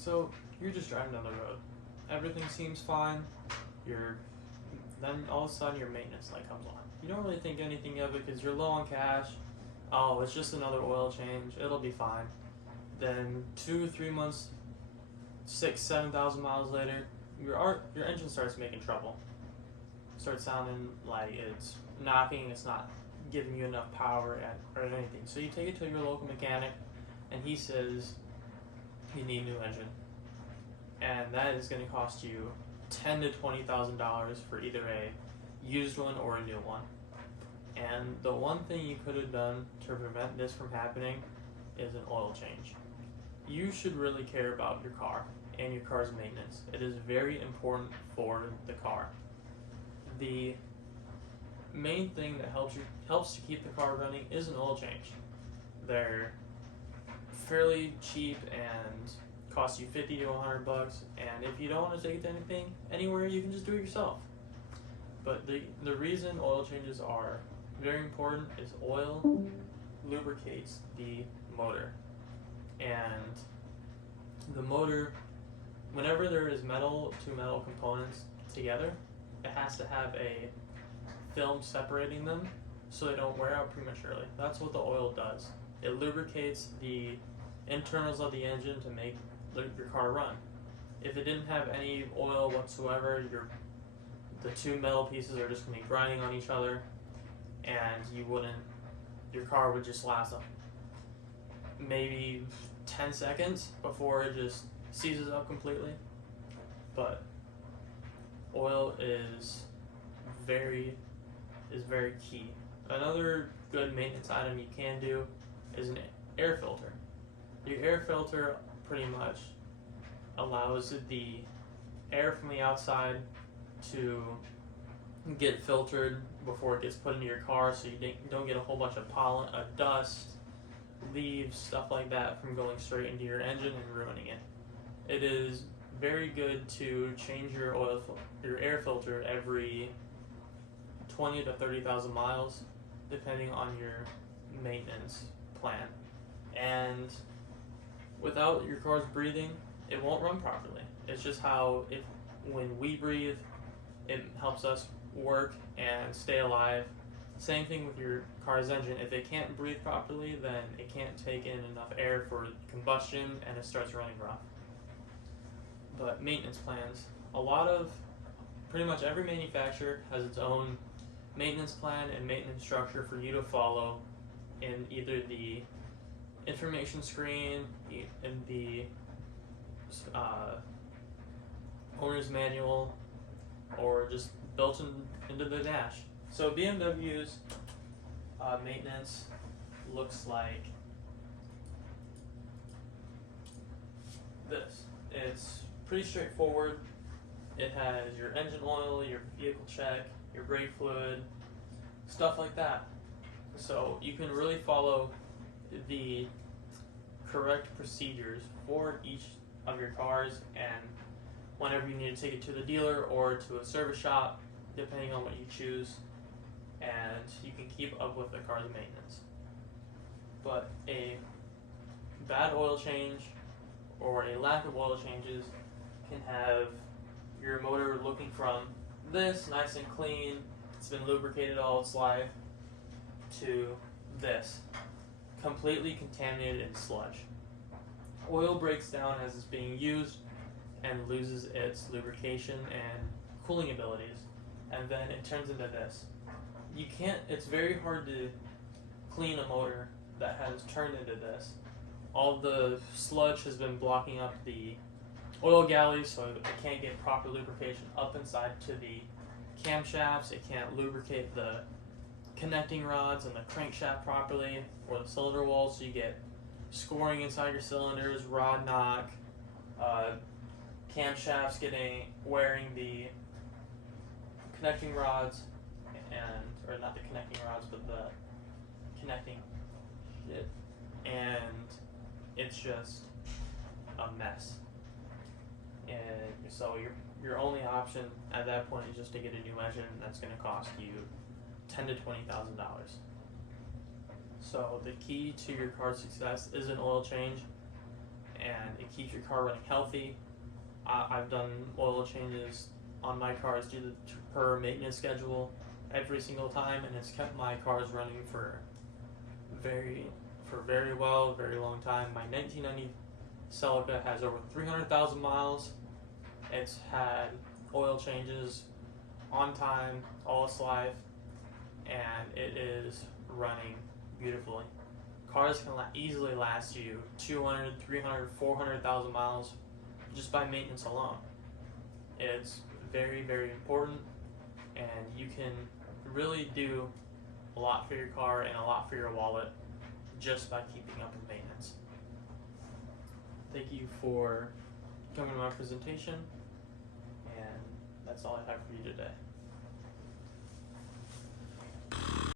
So you're just driving down the road. Everything seems fine. You're then all of a sudden your maintenance light comes on. You don't really think anything of it because you're low on cash. Oh, it's just another oil change. It'll be fine. Then 2, 3 months, 6, 7,000 miles later, your engine starts making trouble. Starts sounding like it's knocking. It's not giving you enough power or anything. So you take it to your local mechanic, and he says you need a new engine, and that is going to cost you $10,000 to $20,000 for either a used one or a new one. And the one thing you could have done to prevent this from happening is an oil change. You should really care about your car and your car's maintenance. It is very important for the car. The main thing that helps to keep the car running is an oil change. They're fairly cheap and cost you $50 to $100, and if you don't want to take it to anywhere, you can just do it yourself. But the reason oil changes are very important is oil lubricates the motor, and the motor, whenever there is metal to metal components together, it has to have a film separating them so they don't wear out prematurely. That's what the oil does. It lubricates the internals of the engine to make your car run. If it didn't have any oil whatsoever, the two metal pieces are just going to be grinding on each other, and your car would just last maybe 10 seconds before it just seizes up completely. But oil is very key. Another good maintenance item you can do is an air filter. Your air filter pretty much allows the air from the outside to get filtered before it gets put into your car, so you don't get a whole bunch of pollen, dust, leaves, stuff like that from going straight into your engine and ruining it. It is very good to change your air filter every 20 to 30,000 miles, depending on your maintenance plan. And without your car's breathing, it won't run properly. It's just how when we breathe, it helps us work and stay alive. Same thing with your car's engine. If it can't breathe properly, then it can't take in enough air for combustion and it starts running rough. But maintenance plans, pretty much every manufacturer has its own maintenance plan and maintenance structure for you to follow in either the information screen, in the owner's manual, or just built into the dash. So BMW's maintenance looks like this. It's pretty straightforward. It has your engine oil, your vehicle check, your brake fluid, stuff like that. So you can really follow the correct procedures for each of your cars, and whenever you need to take it to the dealer or to a service shop, depending on what you choose, and you can keep up with the car's maintenance. But a bad oil change or a lack of oil changes can have your motor looking from this nice and clean, it's been lubricated all its life, to this completely contaminated in sludge. Oil breaks down as it's being used and loses its lubrication and cooling abilities, and then it turns into this. It's very hard to clean a motor that has turned into this. All the sludge has been blocking up the oil galleys, so it can't get proper lubrication up inside to the camshafts. It can't lubricate the connecting rods and the crankshaft properly, or the cylinder walls, so you get scoring inside your cylinders, rod knock, camshafts wearing the connecting rods, or not the connecting rods, but the connecting shit, and it's just a mess. And so your only option at that point is just to get a new engine, and that's going to cost you $10,000 to $20,000. So the key to your car's success is an oil change, and it keeps your car running healthy. I've done oil changes on my cars due to per maintenance schedule every single time, and it's kept my cars running for very well, very long time. My 1990 Celica has over 300,000 miles. It's had oil changes on time all its life, and it is running beautifully. Cars can easily last you 200, 300, 400,000 miles just by maintenance alone. It's very, very important, and you can really do a lot for your car and a lot for your wallet just by keeping up with maintenance. Thank you for coming to my presentation, and that's all I have for you today.